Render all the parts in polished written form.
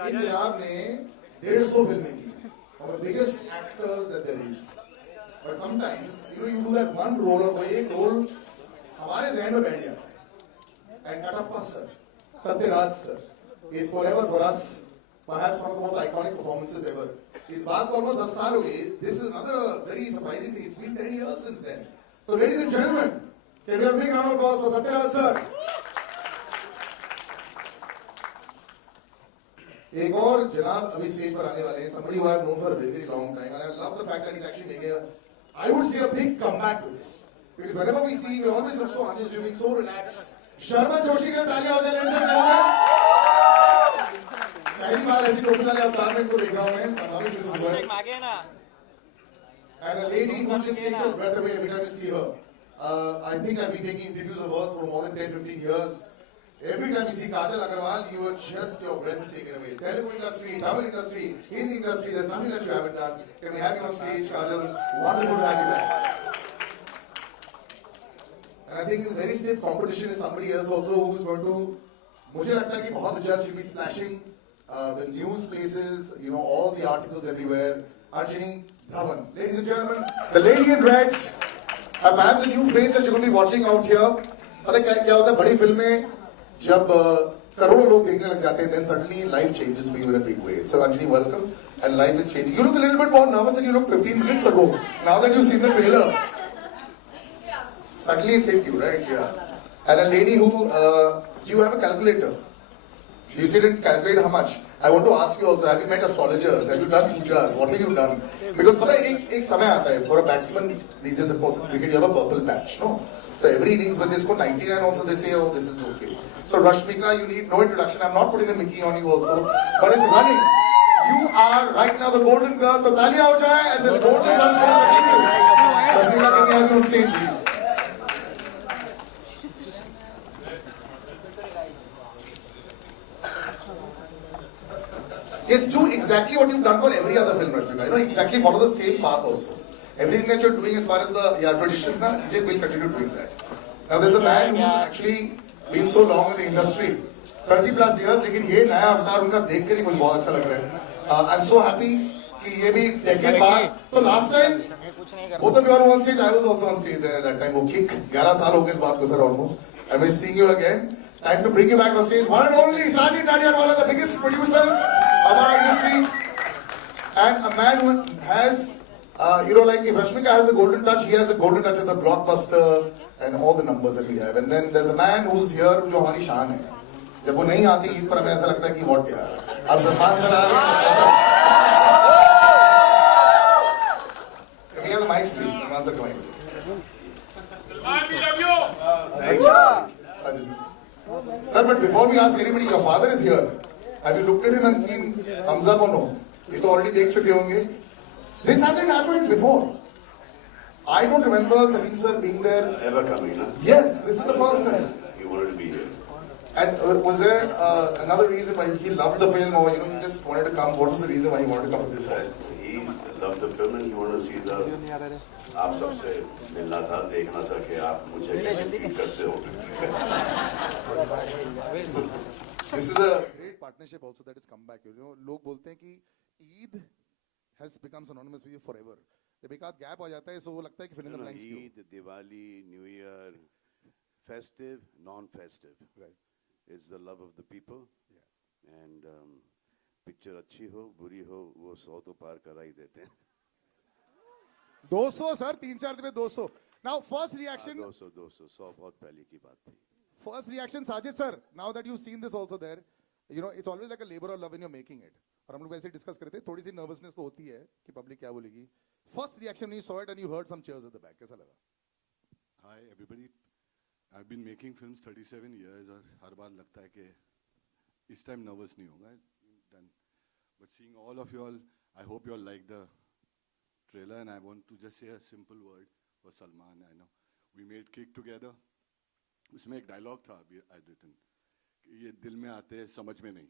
इन जनाब ने 150 फिल्में की हैं और the biggest actors that there is. But sometimes, you do that one role और वो एक रोल हमारे जहन में बैठ जाता है. And Katappa sir, Satyaraj sir, is forever for us, perhaps one of the most iconic performances ever. इस बात को almost 10 साल हो गए. This is another very surprising thing. It's been 10 years since then. So ladies and gentlemen, can we have a big round of applause for Satyaraj sir? एक और जनाब अभी स्टेज पर आने वाले हैं. Somebody who I have known for a very, very long time, and I love the fact that he's actually making I would say a big comeback to this. Because whenever we see, we always look so unassuming, so relaxed. Sharman Joshi के लिए तालियां हो जाए, ladies and gentlemen. पहली बार ऐसी टोपी वाले अवतार में इनको देख रहा हूँ मैं. Somehow this is well. And a lady who just takes your breath away every time you see her. I think I've been taking interviews of hers for more than 10-15 years. Every time you see Kajal Agarwal, your breath is taken away. Telugu industry, Tamil industry, Hindi industry, there's nothing that you haven't done. Can we have you on stage, Kajal? Wonderful to have you back. And I think in very stiff competition is somebody else also who's going to, मुझे लगता है कि बहुत जल्द she'll be splashing the news places, all the articles everywhere. Anjani Dhawan. Ladies and gentlemen, the lady in red, perhaps a new face that you're going to be watching out here. पता है क्या होता है बड़ी film में जब करोड़ों लोग देखने लग जाते हैं, then suddenly life changes for you in a big way. So Anjani, welcome, and life is changing. You look a little bit more nervous than you looked 15 minutes ago. Now that you've seen the trailer, suddenly it's hit you, right? Yeah. And a lady who, do you have a calculator? You didn't calculate how much. I want to ask you also, have you met astrologers? Have you done pujas? What have you done? Because पता है एक समय आता है for a batsman these days, of course, in cricket you have a purple patch, no? So every innings when they score 99 also they say, oh, this is okay. So Rashmika, you need no introduction. I'm not putting the Mickey on you also, but it's running. You are right now the golden girl. So तालियां हो जाए and this golden girl is going to continue. Rashmika, can we have you on stage, please? Yes, do exactly what you've done for every other film, Rashmika. Exactly follow the same path also. Everything that you're doing as far as the traditions, Vijay will continue doing that. Now there's a man who's actually been so long in the industry, 30 plus years, लेकिन ये नया अवतार उनका देख कर ही मुझे बहुत अच्छा लग रहा है. I'm so happy कि ये भी decade बाद. So last time, both of you are on stage. I was also on stage there at that time. वो kick 11 साल हो गए इस बात को sir almost. I'm seeing you again. Time to bring you back on stage. One and only Sajid Nadiadwala, the biggest producers of our industry, and a man who has, like if Rashmika has a golden touch, he has a golden touch of the blockbuster and all the numbers that we have. And then there's a man who's here जो हमारी शान है. जब वो नहीं आती ईद पर हमें ऐसा लगता है कि what यार. अब सलमान सर आ गए. Can we have the mics please? Salman sir coming. Thank you. Sir, but before we ask anybody, your father is here. Have you looked at him and seen Hamza or no? ये तो already देख चुके होंगे. This hasn't happened before. I don't remember Salim sir being there. Ever coming, huh? Yes, this is the first time. He wanted to be here. And was there another reason why he loved the film, or he just wanted to come? What was the reason why he wanted to come to this film? He loved the film and he wanted to see the. आप सबसे मिलना था, देखना था कि आप मुझे कैसे ट्रीट करते हो. This is a great partnership also that has come back. लोग बोलते हैं कि Eid has become synonymous with you forever. जब एक आध gap आ जाता है, so वो लगता है कि fill in the blanks क्यों? Eid, Diwali, New Year, festive, non-festive. Right. It's the love of the people. Yeah. And picture अच्छी हो, बुरी हो, वो 100 तो पार करा ही देते हैं. 200 sir, 3-4 दिन में 200. Now first reaction. 200, 100 बहुत पहले की बात थी. First reaction, Sajid sir. Now that you've seen this also there, it's always like a labor of love when you're making it. और हम लोग वैसे डिस्कस करते हैं, थोड़ी सी नर्वसनेस तो होती है कि पब्लिक क्या बोलेगी. First reaction when you saw it and you heard some cheers at the back, कैसा लगा? Hi everybody. I've been making films 37 years और हर बार लगता है कि इस time nervous नहीं होगा. But seeing all of you all, I hope you all like the trailer, and I want to just say a simple word for Salman. I know we made Kick together. उसमें एक dialogue था अभी I'd written. ये दिल में आते हैं, समझ में नहीं.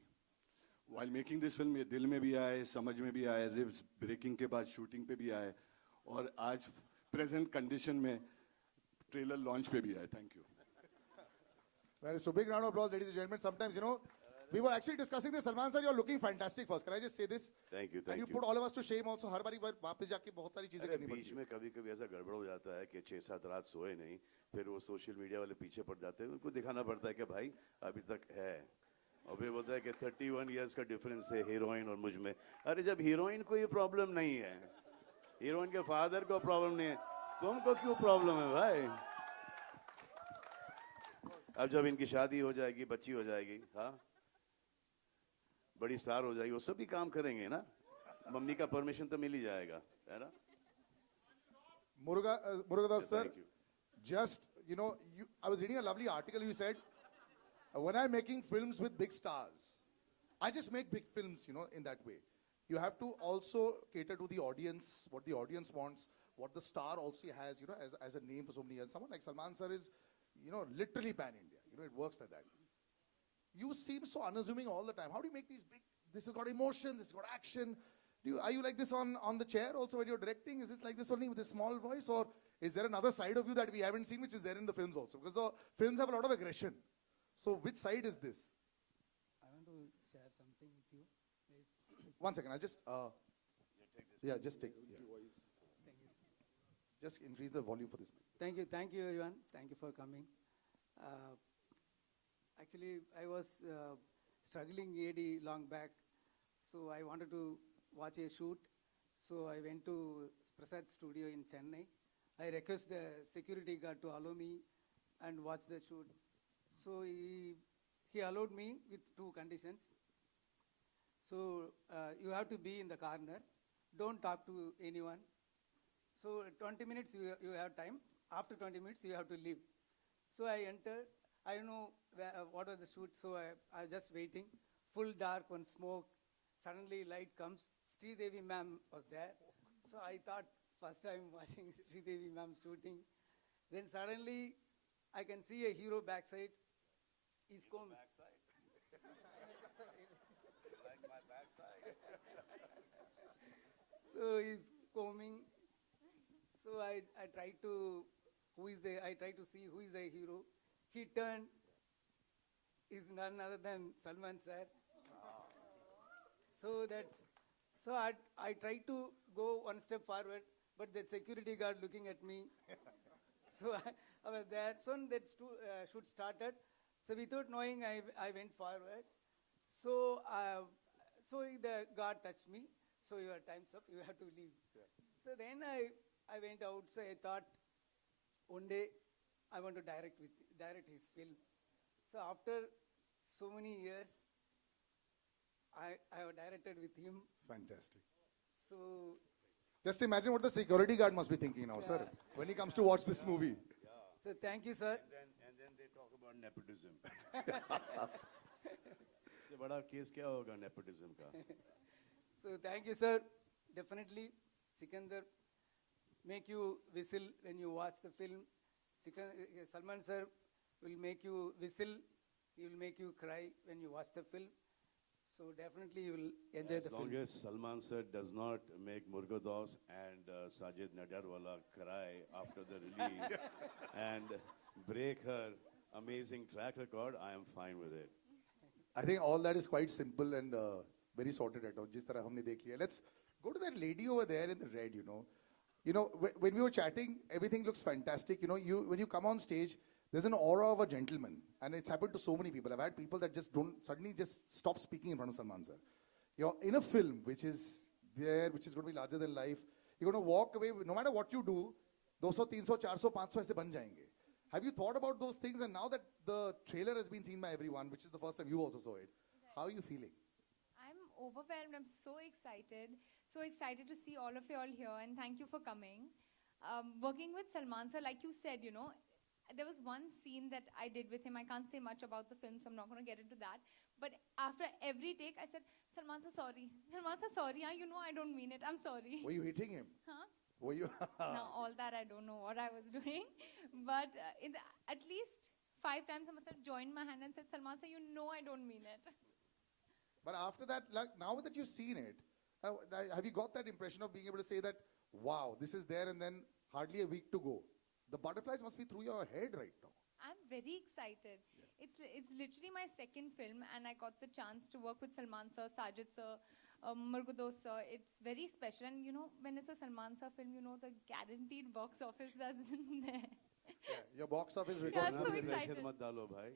While making this film, ये दिल में भी आए, समझ में भी आए, रिब्स ब्रेकिंग के बाद शूटिंग पे भी आए, और आज प्रेजेंट कंडीशन में ट्रेलर लॉन्च पे भी आए. Thank you. Well, so big round of applause, ladies and gentlemen. Sometimes, you know, we were actually discussing this. Salman sir, you're looking fantastic first. Can I just say this? Thank you, And you put all of us to shame also. हर बारी वापस जाके बहुत सारी चीजें अरे करनी बीच पड़ती में कभी कभी ऐसा गड़बड़ हो जाता है कि 6-7 रात सोए नहीं, फिर वो सोशल मीडिया वाले पीछे पड़ जाते हैं, उनको दिखाना पड़ता है कि भाई अभी तक है, और फिर बोलता है कि 31 इयर्स का डिफरेंस है हीरोइन और मुझ में. अरे जब हीरोइन को ये प्रॉब्लम नहीं है, हीरोइन के फादर को प्रॉब्लम नहीं है, तुमको क्यों प्रॉब्लम है भाई? अब जब इनकी शादी हो जाएगी, बच्ची हो जाएगी, हाँ, बड़ी स्टार हो जाएगी, वो सब भी काम करेंगे ना, मम्मी का परमिशन तो मिल ही जाएगा, है ना? Murugadas sir, Thank you. just, you know, I was reading a lovely article. You said, when I'm making films with big stars, I just make big films, you know, in that way. You have to also cater to the audience, what the audience wants, what the star also has, you know, as a name for so many years. Someone like Salman sir is, you know, literally pan-India. You know, it works like that. You seem so unassuming all the time. How do you make these big, this has got emotion, this has got action? Are you like this on the chair also when you're directing? Is this like this only with a small voice? Or is there another side of you that we haven't seen which is there in the films also? Because the films have a lot of aggression. So which side is this? I want to share something with you, please. 1 second, I'll just, yeah, just take, yeah. Thank you. Just increase the volume for this. Thank you everyone. Thank you for coming. Actually, I was struggling AD long back, so I wanted to watch a shoot. So I went to Prasad Studio in Chennai. I request the security guard to allow me and watch the shoot. So he allowed me with 2 conditions. So you have to be in the corner. Don't talk to anyone. So 20 minutes you have time. After 20 minutes you have to leave. So I entered. I don't know what was the shoot, so I was just waiting. Full dark, one smoke. Suddenly light comes. Sridevi ma'am was there. So I thought first time watching Sridevi ma'am shooting. Then suddenly I can see a hero backside. He's coming. Like my backside. So he's combing. So I tried to see who is the hero. He turned. Is none other than Salman sir. So I tried to go one step forward, but the security guard looking at me. So I was there. Soon that shoot started. So without knowing, I went forward. So the guard touched me. So your time's up. You have to leave. Yeah. So then I went out. So I thought one day I want to direct his film. So after so many years, I have directed with him. Fantastic. So Just imagine what the security guard must be thinking now, sir, when he comes to watch this movie. so thank you, sir. And then they talk about nepotism. इससे बड़ा case क्या होगा nepotism का? So thank you, sir. Definitely, Sikandar make you whistle when you watch the film. Salman sir will make you whistle. He will make you cry when you watch the film. So definitely you will enjoy the As long film. as Salman sir does not make Murugadas and Sajid Nadyarwala cry after the release and break her amazing track record, I am fine with it. I think all that is quite simple and very sorted out. जिस तरह हमने देख लिया. Let's go to that lady over there in the red, you know. You know, when we were chatting, everything looks fantastic. You know, when you come on stage, there's an aura of a gentleman. And it's happened to so many people. I've had people that just suddenly just stop speaking in front of Salman sir. You're in a film which is there, which is going to be larger than life. You're going to walk away, no matter what you do, 200, 300, 400, 500 ऐसे बन जाएंगे. Have you thought about those things? And now that the trailer has been seen by everyone, which is the first time you also saw it, how are you feeling? I'm overwhelmed. I'm so excited. So excited to see all of you all here. And thank you for coming. Working with Salman sir, like you said, you know, there was one scene that I did with him. I can't say much about the film, so I'm not going to get into that. But after every take, I said, Salman sir, sorry. Salman sir, sorry. You know I don't mean it. I'm sorry. Were you hitting him? Huh? Were you? Now, all that I don't know what I was doing. But at least 5 times I must have joined my hand and said, Salman sir, you know I don't mean it. But after that, like now that you've seen it, have you got that impression of being able to say that, wow, this is there and then hardly a week to go? The butterflies must be through your head right now. I'm very excited. It's literally my second film, and I got the chance to work with Salman sir, Sajid sir, Murgudos sir. It's very special, and you know, when it's a Salman sir film, you know the guaranteed box office that's in there. Yeah, your box office Yeah, records. so will be there. excited. Pressure मत डालो भाई.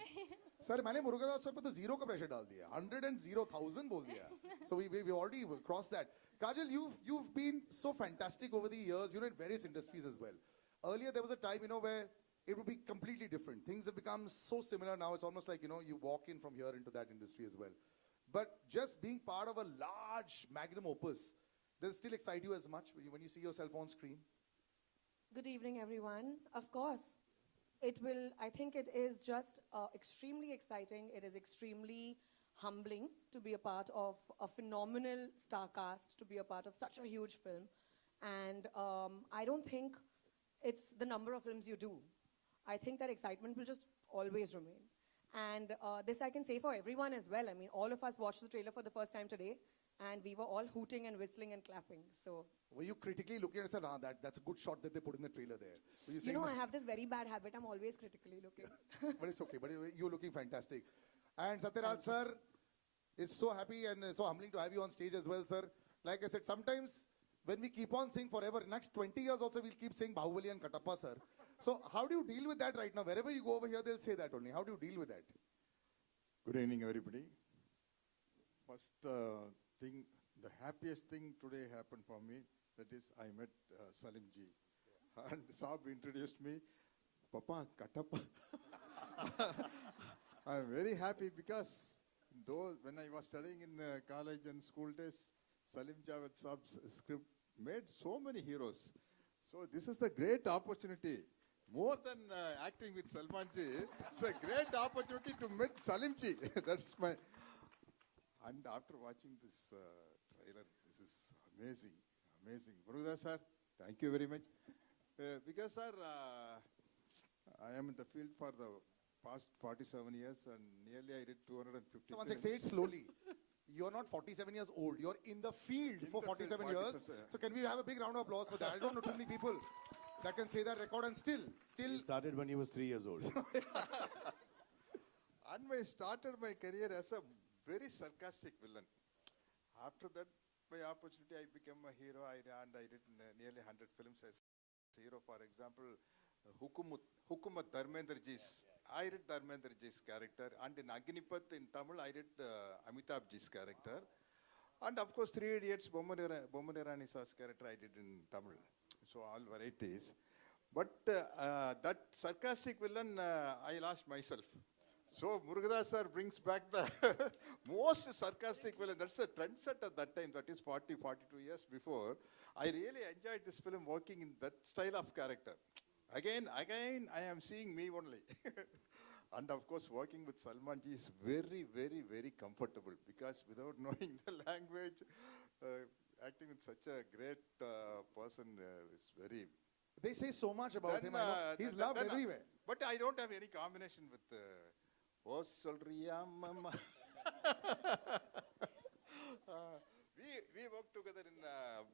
Sir, मैंने Murugadoss sir पे तो zero का pressure डाल दिया, 100,000 बोल दिया. So we already crossed that. Kajal, you've been so fantastic over the years, you know, in various industries as well. Earlier there was a time, you know, where it would be completely different. Things have become so similar now. It's almost like, you know, you walk in from here into that industry as well. But just being part of a large magnum opus, does it still excite you as much when you see yourself on screen? Good evening, everyone. Of course, it will, I think it is just extremely exciting. It is extremely humbling to be a part of a phenomenal star cast, to be a part of such a huge film. And I don't think it's the number of films you do. I think that excitement will just always remain. And this I can say for everyone as well. I mean, all of us watched the trailer for the first time today, and we were all hooting and whistling and clapping. So, Were you critically looking at it and said, that's a good shot that they put in the trailer there? Were you you saying know, that? I have this very bad habit. I'm always critically looking. But it's okay. But you're looking fantastic. And Satyaraj sir, it's so happy and so humbling to have you on stage as well, sir. Like I said, sometimes when we keep on saying forever, next 20 years also we'll keep saying Bahubali and Katappa, sir. So how do you deal with that right now? Wherever you go over here, they'll say that only. How do you deal with that? Good evening, everybody. First thing, the happiest thing today happened for me. That is, I met Salim ji, and Saab introduced me. Papa, Katappa. I'm very happy because though when I was studying in college and school days, Salim Javed Saab's script made so many heroes. So this is a great opportunity. More than acting with Salman ji, it's a great opportunity to meet Salim ji. That's my. And after watching this trailer, this is amazing, amazing. Murugadoss sir, thank you very much. Because sir, I am in the field for the past 47 years, and nearly I did 250. So one sec, say it slowly. You're not 47 years old. You're in the field for the 47 field, years. 47, yeah. So can we have a big round of applause for that? I don't know too many people that can say that record and still. He started when he was 3 years old. And I started my career as a very sarcastic villain. After that, by opportunity, I became a hero. I did nearly 100 films as hero. For example, Hukumat Dharmendra Ji's. I did Dharmendra Ji's character. And in Agnipath in Tamil, I did Amitabh Ji's character. And of course, Three Idiots, Bommanerani Sir's character I did in Tamil. So all varieties. But that sarcastic villain, I lost myself. So Murugadoss sir brings back the most sarcastic villain. That's a trendset at that time. That is 42 years before. I really enjoyed this film working in that style of character. Again, I am seeing me only. And of course, working with Salman ji is very, very, very comfortable because without knowing the language, acting with such a great person is very. They say so much about him. I know. He's loved everywhere. But I don't have any combination with Oh Solriya Mama. We worked together in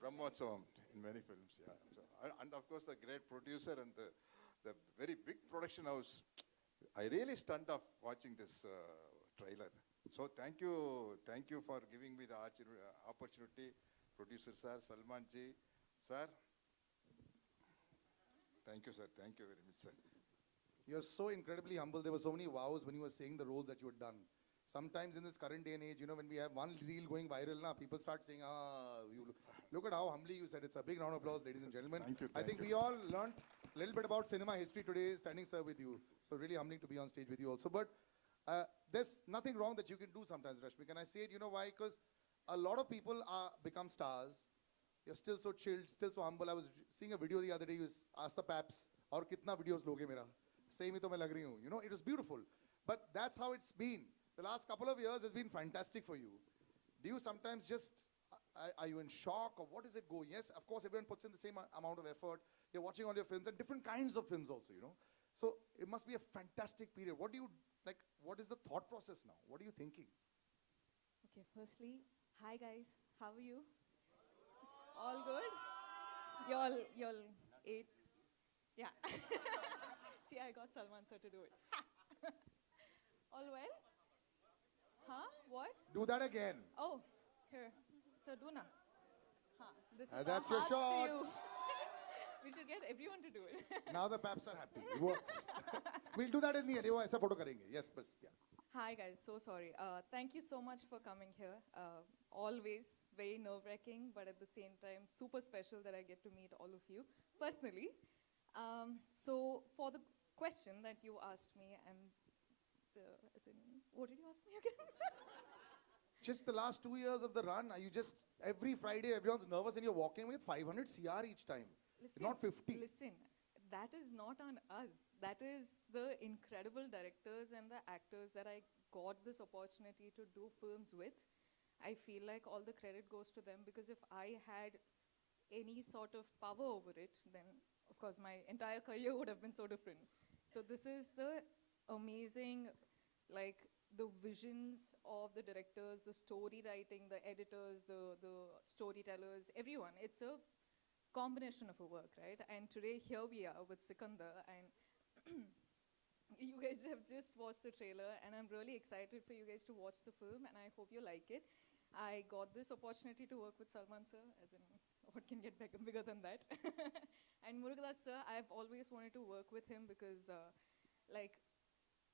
Brahmotsavam in many films. Yeah. So, and of course, the great producer and the very big production house. I really stunned off watching this trailer. So thank you for giving me the opportunity, producer sir, Salman ji, sir. Thank you, sir. Thank you very much, sir. You're so incredibly humble. There were so many wows when you were saying the roles that you had done. Sometimes in this current day and age, you know, when we have one reel going viral, people start saying, you look at how humbly you said. It's a big round of applause, ladies and gentlemen. Thank you, I think we all learned a little bit about cinema history today, standing sir with you. So really humbling to be on stage with you also. But there's nothing wrong that you can do sometimes, Rashmi. Can I say it? You know why? Because a lot of people become stars. You're still so chilled, still so humble. I was seeing a video the other day. You asked the paps, "Aur kitna videos loge mera?" Same hi to main lag rahi hu. You know, it was beautiful. But that's how it's been. The last couple of years has been fantastic for you. Do you sometimes just, are you in shock or what is it going? Yes, of course, everyone puts in the same amount of effort. You're watching all your films and different kinds of films also, you know. So it must be a fantastic period. What do you like? What is the thought process now? What are you thinking? Okay, firstly, hi guys, how are you? All good? Y'all ate? Yeah. See, I got Salman sir to do it. All well? Huh? What? Do that again. Oh, here. So do na. Huh. This is That's our your hearts to shot. you. We should get everyone to do it. Now the paps are happy. It works. We'll do that in the end. वो ऐसा photo करेंगे. Yes, but yeah. Hi guys, so sorry. Thank you so much for coming here. Always very nerve-wracking, but at the same time super special that I get to meet all of you personally. So for the question that you asked me, as in, what did you ask me again? Just the last 2 years of the run, are you just every Friday everyone's nervous and you're walking with 500 CR each time, not 50. Listen, that is not on us. That is the incredible directors and the actors that I got this opportunity to do films with. I feel like all the credit goes to them, because if I had any sort of power over it, then of course my entire career would have been so different. So this is the amazing, like, the visions of the directors, the story writing, the editors, the storytellers, everyone. It's a combination of a work, right? And today here we are with Sikandar, and you guys have just watched the trailer, and I'm really excited for you guys to watch the film, and I hope you like it. I got this opportunity to work with Salman sir, as in, what can get bigger than that? And Murugadas sir, I've always wanted to work with him because, like,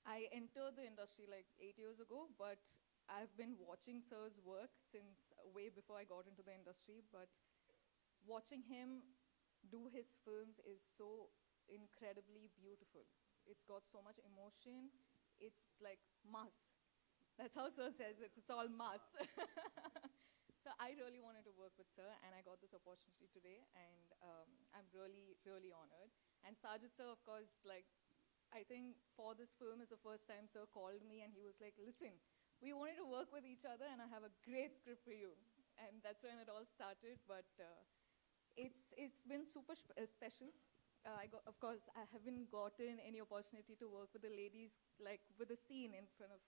I entered the industry like 8 years ago, but I've been watching sir's work since way before I got into the industry. But watching him do his films is so incredibly beautiful. It's got so much emotion. It's like mass. That's how sir says it. It's all mass. So I really wanted to work with sir, and I got this opportunity today, and I'm really, really honored. And Sajid sir, of course, like, I think for this film is the first time sir called me and he was like, listen, we wanted to work with each other and I have a great script for you. And that's when it all started. But it's been super special. Of course, I haven't gotten any opportunity to work with the ladies, like with the scene in front of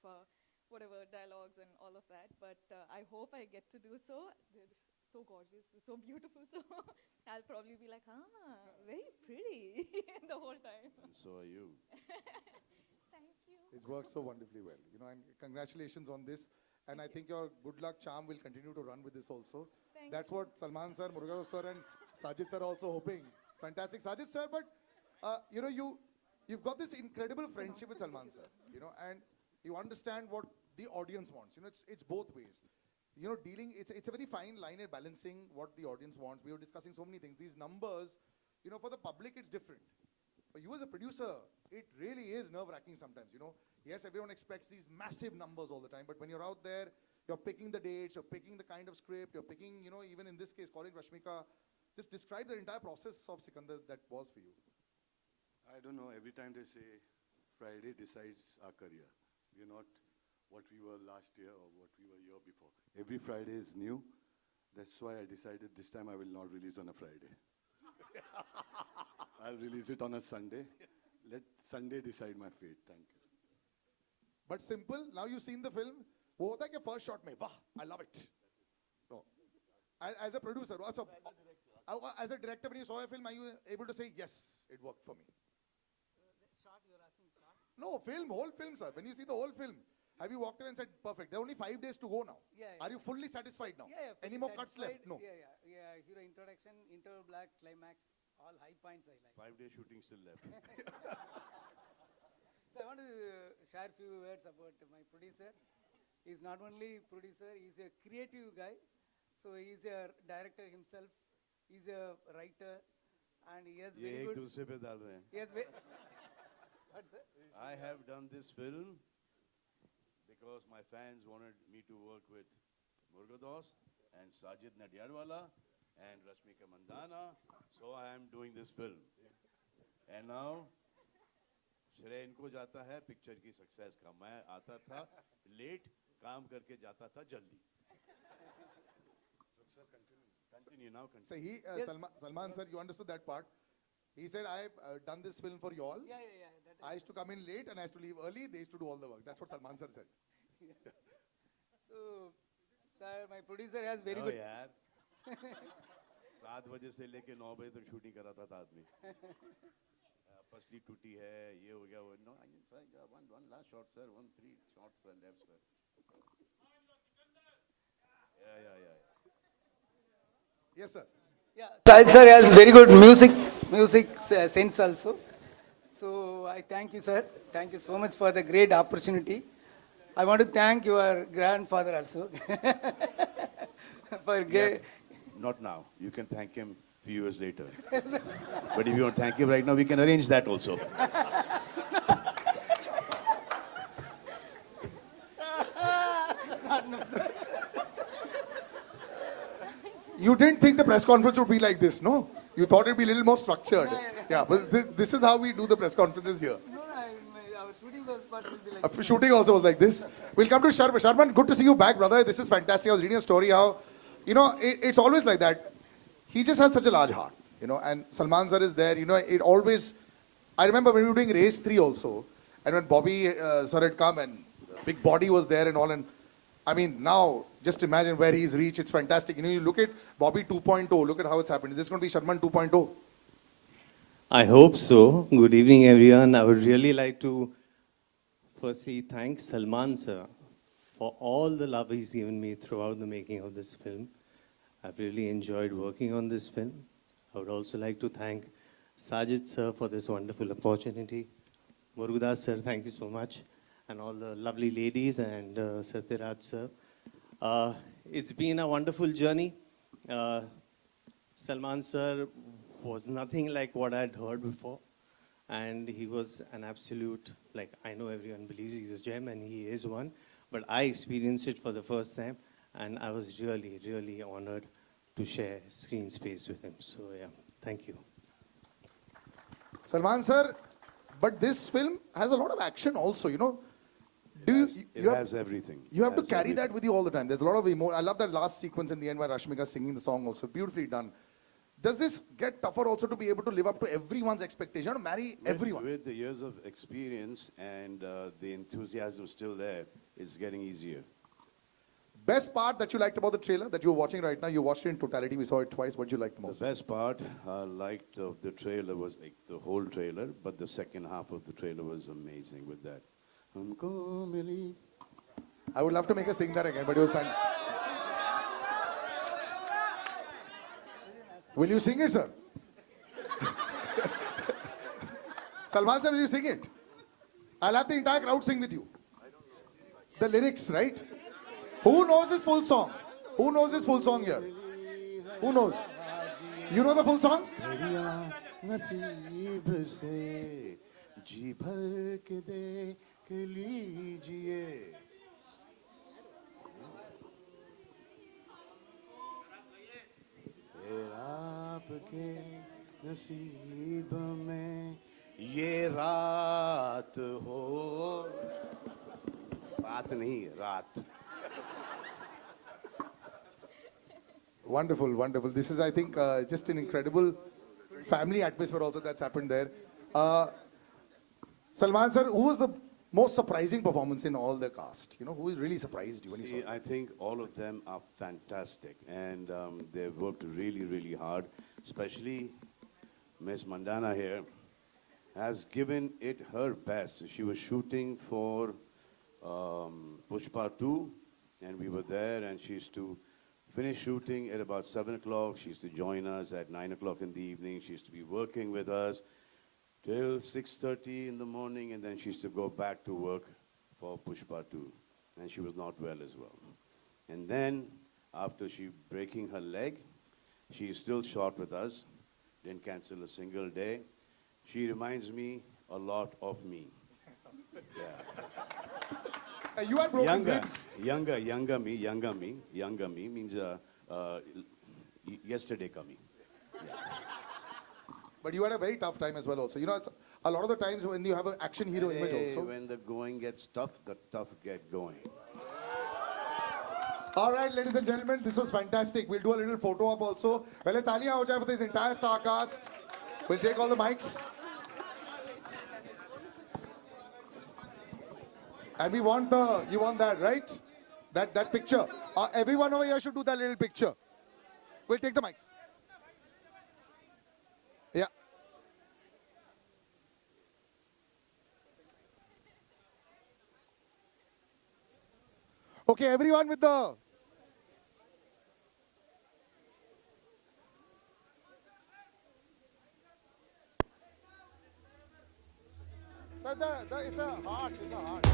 whatever dialogues and all of that. But I hope I get to do so. They're so gorgeous, they're so beautiful. So I'll probably be like, very pretty the whole time. And so are you. Thank you. It's worked so wonderfully well, you know, and congratulations on this. And I think your good luck charm will continue to run with this also. Thank That's you. what Salman sir, Murugadoss sir, and Sajid sir are also hoping. Fantastic, Sajid sir. But you know, you've got this incredible friendship with Salman sir, you know, and you understand what the audience wants. You know, it's both ways. You know, it's a very fine line at balancing what the audience wants. We were discussing so many things. These numbers, you know, for the public it's different. For you as a producer, it really is nerve-wracking sometimes, you know. Yes, everyone expects these massive numbers all the time, but when you're out there, you're picking the dates, you're picking the kind of script, you're picking, you know, even in this case, calling Rashmika. Just describe the entire process of Sikandar that was for you. I don't know, every time they say Friday decides our career. We're not what we were last year or what we were year before. Every Friday is new. That's why I decided this time I will not release on a Friday. I'll release it on a Sunday. Let Sunday decide my fate. Thank you. But simple, now you've seen the film. वो होता है कि first shot में, वाह, I love it. No. As a producer, also, as a director, when you saw a film, are you able to say, yes, it worked for me? Short, you're asking short? No, whole film, sir. When you see the whole film, have you walked in and said, perfect, there are only 5 days to go now? Yeah, yeah. Are you fully satisfied now? Yeah, Any fully more cuts satisfied. left? No. Yeah. Hero introduction, interval black, climax, all high points I like. 5-day shooting still left. So I want to share a few words about my producer. He's not only producer, he's a creative guy. So he's a director himself. He's a writer, and he has ये very एक good. दूसरे पे डाल रहे हैं. He has what, sir? I have done this film because my fans wanted me to work with Murugadoss and Sajid Nadiadwala and Rashmika Mandana. So I am doing this film. And now, श्रेय इनको जाता है picture की success का. मैं आता था late, काम करके जाता था जल्दी. Continue now. So Continue. he, Salman sir, you understood that part. He said, I've done this film for you all. Yeah. I used to come in late and I used to leave early. They used to do all the work. That's what Salman sir said. So, sir, my producer has very O good. यार 7 बजे से लेके 9 बजे तक shooting कराता था आदमी पसली टूटी है ये हो गया वो no one last shot sir 3 shots sir left sir yeah Yes, sir. Yeah, Sahil sir has very good music sense also. So I thank you, sir. Thank you so much for the great opportunity. I want to thank your grandfather also for not now you can thank him few years later but if you want to thank him right now we can arrange that also You didn't think the press conference would be like this, no? You thought it'd be a little more structured. Yeah, but this is how we do the press conferences here. No, our shooting was part will be like. Shooting also was like this. We'll come to Sharman. Sharman, good to see you back, brother. This is fantastic. I was reading a story how, it's always like that. He just has such a large heart, and Salman sir is there. It always. I remember when we were doing Race 3 also, and when Bobby sir had come and big body was there and all, and I mean now just imagine where he's reached. It's fantastic. You look at Bobby 2.0. Look at how it's happened. Is this going to be Sharman 2.0? I hope so. Good evening, everyone. I would really like to firstly thank Salman sir for all the love he's given me throughout the making of this film. I've really enjoyed working on this film. I would also like to thank Sajid sir for this wonderful opportunity. Murugadas sir, thank you so much. And all the lovely ladies and Satyaraj sir. It's been a wonderful journey. Salman sir was nothing like what I'd heard before. And he was an absolute, like I know everyone believes he's a gem and he is one, but I experienced it for the first time and I was really, really honored to share screen space with him. So yeah, thank you. Salman sir, but this film has a lot of action also, it has everything You have to Has carry everything. that with you all the time. There's a lot of emotion. I love that last sequence in the end where Rashmika is singing the song also. Beautifully done. Does this get tougher also to be able to live up to everyone's expectation, to marry everyone? With the years of experience and the enthusiasm still there, it's getting easier. Best part that you liked about the trailer that you're watching right now, you watched it in totality, we saw it twice, what did you like the most? The best part I liked of the trailer was like the whole trailer, but the second half of the trailer was amazing with that. Humko mili. I would love to make her sing that again, but it was fine. Will you sing it, sir? Salman sir, will you sing it? I'll have the entire crowd sing with you. The lyrics, right? Who knows this full song? Who knows this full song here? Who knows? You know the full song? नसीब से जी भर के देख लीजिए फिर आपके नसीब में ये रात हो रात नहीं रात Wonderful, wonderful. This is, I think, just an incredible family atmosphere also that's happened there. Salman sir, who was the most surprising performance in all the cast? Who really surprised you when you saw See, it? I think all of them are fantastic and they've worked really, really hard. Especially Miss Mandana here has given it her best. She was shooting for Pushpa 2 and we were there and she used to finish shooting at about 7 o'clock. She used to join us at 9 o'clock in the evening. She used to be working with us till 6:30 in the morning and then she used to go back to work for Pushpa 2. And she was not well as well. And then after she breaking her leg, she still shot with us, didn't cancel a single day. She reminds me a lot of me. Yeah. You had broken ribs. Younger me means yesterday coming. But you had a very tough time as well also. It's a lot of the times when you have an action hero image also. When the going gets tough, the tough get going. All right, ladies and gentlemen, this was fantastic. We'll do a little photo op also. Well, taliyan ho jaye for this entire star cast. We'll take all the mics. And we want you want that, right? That picture. Everyone over here should do that little picture. We'll take the mics. Yeah. Okay, everyone with the... Sir, it's a heart, it's a heart.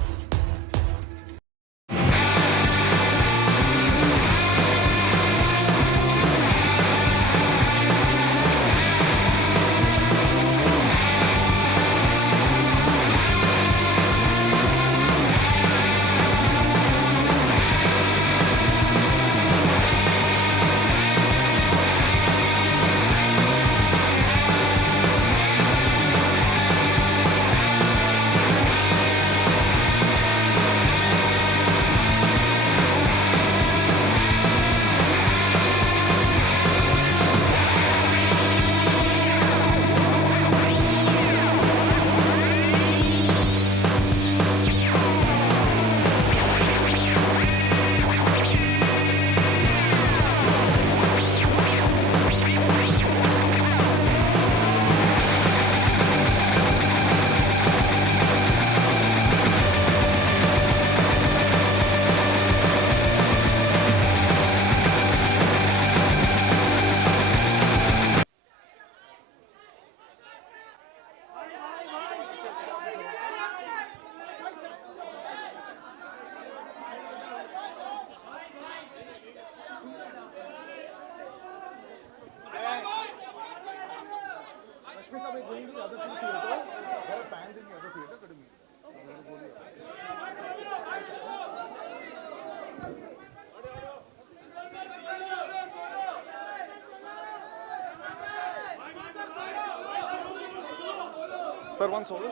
Sir, one solo.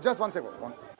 Just 1 second. 1 second.